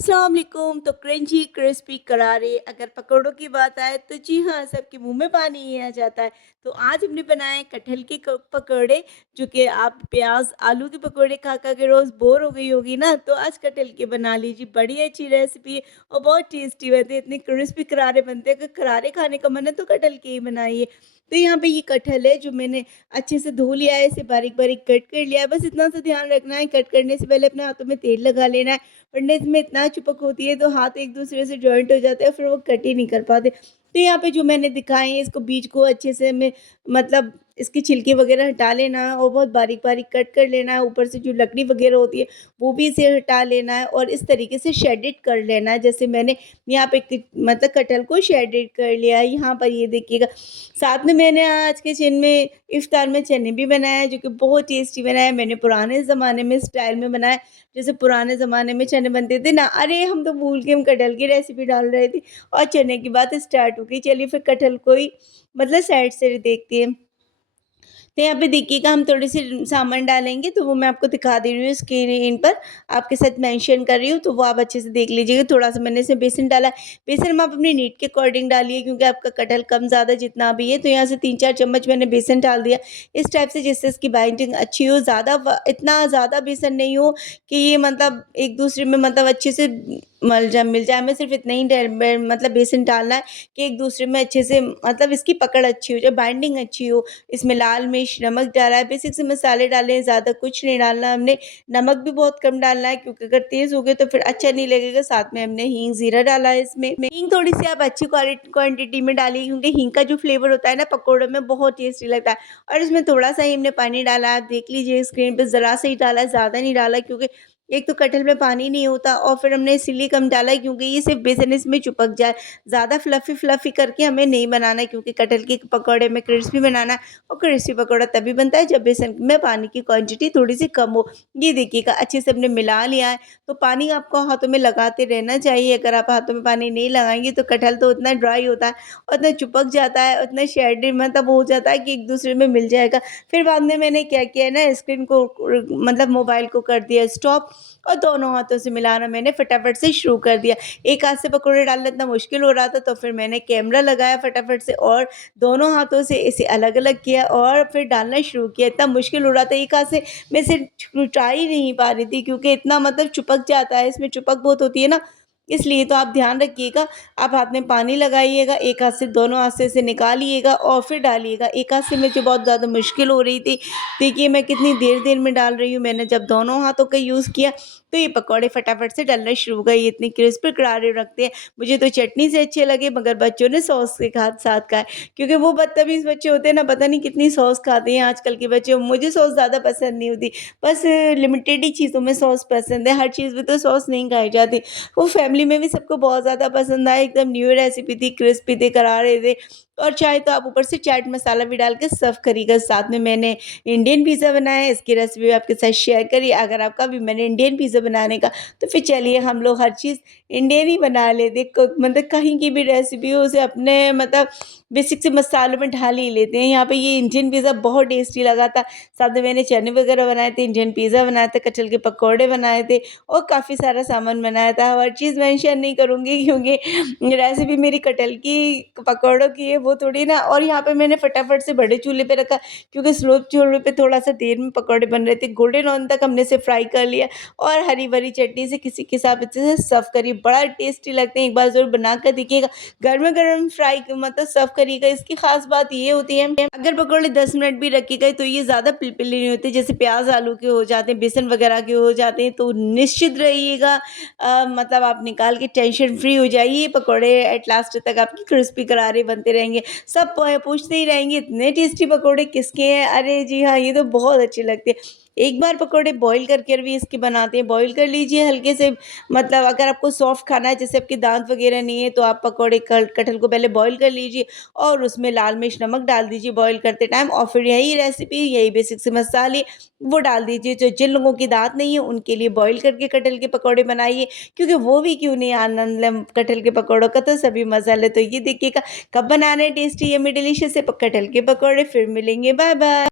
अस्सलाम वालेकुम। तो क्रंची क्रिस्पी करारे अगर पकौड़ों की बात आए तो जी हाँ, सबके मुंह में पानी ही आ जाता है। तो आज हमने बनाए कटहल के पकौड़े, जो कि आप प्याज आलू के पकौड़े खा खा के रोज़ बोर हो गई होगी ना, तो आज कटहल के बना लीजिए। बड़ी अच्छी रेसिपी है और बहुत टेस्टी बनते हैं, इतने क्रिस्पी करारे बनते हैं। अगर करारे खाने का मन है तो कटहल के ही बनाइए। तो यहाँ पे ये कटहल है जो मैंने अच्छे से धो लिया है, इसे बारीक बारीक कट कर लिया है। बस इतना सा ध्यान रखना है, कट करने से पहले अपने हाथों में तेल लगा लेना है, वरना इसमें इतना चिपक होती है तो हाथ एक दूसरे से जॉइंट हो जाते हैं, फिर वो कट ही नहीं कर पाते। तो यहाँ पे जो मैंने दिखाए हैं, इसको बीज को अच्छे से में मतलब इसकी छिलके वगैरह हटा लेना है और बहुत बारीक बारीक कट कर लेना है। ऊपर से जो लकड़ी वगैरह होती है वो भी इसे हटा लेना है और इस तरीके से शेडेड कर लेना है। जैसे मैंने यहाँ पे मतलब कटहल को शेडेड कर लिया है। यहाँ पर ये देखिएगा, साथ में मैंने आज के दिन में इफ्तार में चने भी बनाया है, जो कि बहुत टेस्टी बनाया है। मैंने पुराने ज़माने में स्टाइल में बनाया, जैसे पुराने ज़माने में चने बनते थे ना। अरे हम तो भूल के हम कटहल की रेसिपी डाल रहे थे और चने की बात स्टार्ट हो गई। चलिए फिर कटहल को ही मतलब साइड से देखते हैं। तो यहाँ पे देखिएगा, हम थोड़े-से सामान डालेंगे, तो वो मैं आपको दिखा दे रही हूँ स्क्रीन पर, आपके साथ मेंशन कर रही हूँ, तो वो आप अच्छे से देख लीजिएगा। थोड़ा-सा मैंने इसमें बेसन डाला है। बेसन आप अपनी नीड के अकॉर्डिंग डालिए, क्योंकि आपका कटहल कम-ज़्यादा जितना भी है। तो यहाँ से 3-4 चम्मच मैंने बेसन डाल दिया, इस टाइप से, जिससे इसकी बाइंडिंग अच्छी हो। ज़्यादा व इतना ज़्यादा बेसन नहीं हो कि ये मतलब एक-दूसरे में मतलब अच्छे से मिल जाए। हमें सिर्फ़ इतना ही मतलब बेसन डालना है कि एक-दूसरे में अच्छे से मतलब इसकी पकड़ अच्छी हो जाए, बाइंडिंग अच्छी हो। इसमें लाल मिर्च, नमक डाला है, बेसिक से मसाले डाले हैं, ज़्यादा कुछ नहीं डालना हमने। नमक भी बहुत कम डालना है, क्योंकि अगर तेज़ हो गए तो फिर अच्छा नहीं लगेगा। साथ में हमने हींग, ज़ीरा डाला है इसमें। हींग थोड़ी-सी आप अच्छी क्वांटिटी में डालिए, क्योंकि हींग का जो फ्लेवर होता है ना पकौड़ों में, बहुत टेस्टी लगता है। और इसमें थोड़ा-सा ही हमने पानी डाला है, आप देख लीजिए स्क्रीन पे, ज़रा-सा ही डाला है, ज़्यादा नहीं डाला, क्योंकि एक तो कटहल में पानी नहीं होता और फिर हमने इसीलिए कम डाला है, क्योंकि ये सिर्फ़ बेसन इसमें चिपक जाए। ज़्यादा फ्लफ़ी करके हमें नहीं बनाना है, क्योंकि कटहल के पकौड़े में क्रिस्पी बनाना है। और क्रिस्पी पकौड़ा तभी बनता है जब बेसन में पानी की क्वांटिटी थोड़ी-सी कम हो। ये देखिएगा, अच्छे से हमने मिला लिया है, तो पानी आपको हाथों में लगाते रहना चाहिए। अगर आप हाथों में पानी नहीं लगाएँगे तो कटहल तो उतना ड्राई होता है, उतना चिपक जाता है, उतना शेडेड मतलब हो जाता है कि एक-दूसरे में मिल जाएगा। फिर बाद में मैंने क्या किया है ना, स्क्रीन को मतलब मोबाइल को कर दिया स्टॉप और दोनों हाथों से मिलाना मैंने फटाफट से शुरू कर दिया। एक हाथ से पकौड़े डालना इतना मुश्किल हो रहा था, तो फिर मैंने कैमरा लगाया फटाफट से और दोनों हाथों से इसे अलग-अलग किया और फिर डालना शुरू किया। इतना मुश्किल हो रहा था, एक हाथ से मैं इसे छुटा ही नहीं पा रही थी, क्योंकि इतना मतलब चिपक जाता है, इसमें चिपक बहुत होती है ना, इसलिए। तो आप ध्यान रखिएगा, आप हाथ में पानी लगाइएगा, एक हाथ से दोनों हाथ से इसे निकालिएगा और फिर डालिएगा। एक हाथ से मुझे बहुत ज़्यादा मुश्किल हो रही थी। देखिए मैं कितनी देर-देर में डाल रही हूँ। मैंने जब दोनों हाथों का यूज़ किया तो ये पकौड़े फटाफट से डलना शुरू हो गए। ये इतने क्रिस्पी करारे रखते हैं। मुझे तो चटनी से अच्छे लगे, मगर बच्चों ने सॉस के साथ खाए, क्योंकि वो बदतमीज़ बच्चे होते हैं ना, पता नहीं कितनी सॉस खाते हैं आजकल के बच्चे। मुझे सॉस ज़्यादा पसंद नहीं होती, बस लिमिटेड ही चीज़ों में सॉस पसंद है, हर चीज़ में तो सॉस नहीं खाई जाती। वो फैमिली में भी सबको बहुत ज़्यादा पसंद आया, एकदम न्यू रेसिपी थी, क्रिस्पी थे, करारे थे। और चाहे तो आप ऊपर से चाट मसाला भी डाल के सर्व करिएगा। साथ में मैंने इंडियन पिज़्ज़ा बनाया है, इसकी रेसिपी आपके साथ शेयर करी। अगर आपका भी मन है इंडियन पिज़्ज़ा बनाने का, तो फिर चलिए हम लोग हर चीज़ इंडियन ही बना लेते। मतलब कहीं की भी रेसिपी हो, उसे अपने मतलब बेसिक से मसालों में ढाल ही लेते हैं। यहाँ पे ये इंडियन पिज़्ज़ा बहुत टेस्टी लगा था। साथ में मैंने चने वगैरह बनाए थे, इंडियन पिज़्ज़ा बनाया था, कटहल के पकौड़े बनाए थे और काफ़ी सारा सामान बनाया था। हर चीज़ मेंशन नहीं करूँगी, क्योंकि रेसिपी मेरी कटहल की पकौड़ों की है, वो थोड़ी ना। और यहाँ पे मैंने फटाफट से बड़े चूल्हे पे रखा, क्योंकि स्लो चूल्हे पे थोड़ा-सा देर में पकौड़े बन रहे थे। गोल्डन ऑन तक हमने इसे फ्राई कर लिया और हरी-भरी चटनी से किसी के साथ अच्छे से सर्व करिए। बड़ा टेस्टी लगते हैं, एक बार ज़रूर बना कर देखिएगा। गरमा-गरम फ्राई मतलब सर्व करिएगा। इसकी ख़ास बात ये होती है, अगर पकौड़े 10 मिनट भी रखे गए तो ये ज़्यादा पिलपिले नहीं होते, जैसे प्याज़ आलू के हो जाते हैं, बेसन वगैरह के हो जाते हैं। तो निश्चित रहिएगा, मतलब आप निकाल के टेंशन फ्री हो जाइए। पकौड़े एट लास्ट तक आपकी क्रिस्पी करारे बनते रहेंगे। सब पूछते ही रहेंगे इतने टेस्टी पकौड़े किसके हैं? अरे जी हाँ, ये तो बहुत अच्छे लगते हैं। एक बार पकौड़े बॉईल करके भी इसके बनाते हैं। बॉईल कर लीजिए हल्के से, मतलब अगर आपको सॉफ्ट खाना है, जैसे आपके दांत वगैरह नहीं है, तो आप पकौड़े कटहल को पहले बॉईल कर लीजिए और उसमें लाल मिर्च नमक डाल दीजिए बॉईल करते टाइम, और फिर यही रेसिपी, यही बेसिक से मसाले वो डाल दीजिए। जो जिन लोगों की दांत नहीं है उनके लिए बॉईल करके कटहल के पकौड़े बनाइए, क्योंकि वो भी क्यों नहीं आनंद लें कटहल के पकौड़ों का, तो सभी मसाले। तो ये देखिएगा कब बनाने टेस्टी यम्मी डिलीशियस से कटहल के पकौड़े। फिर मिलेंगे, बाय बाय।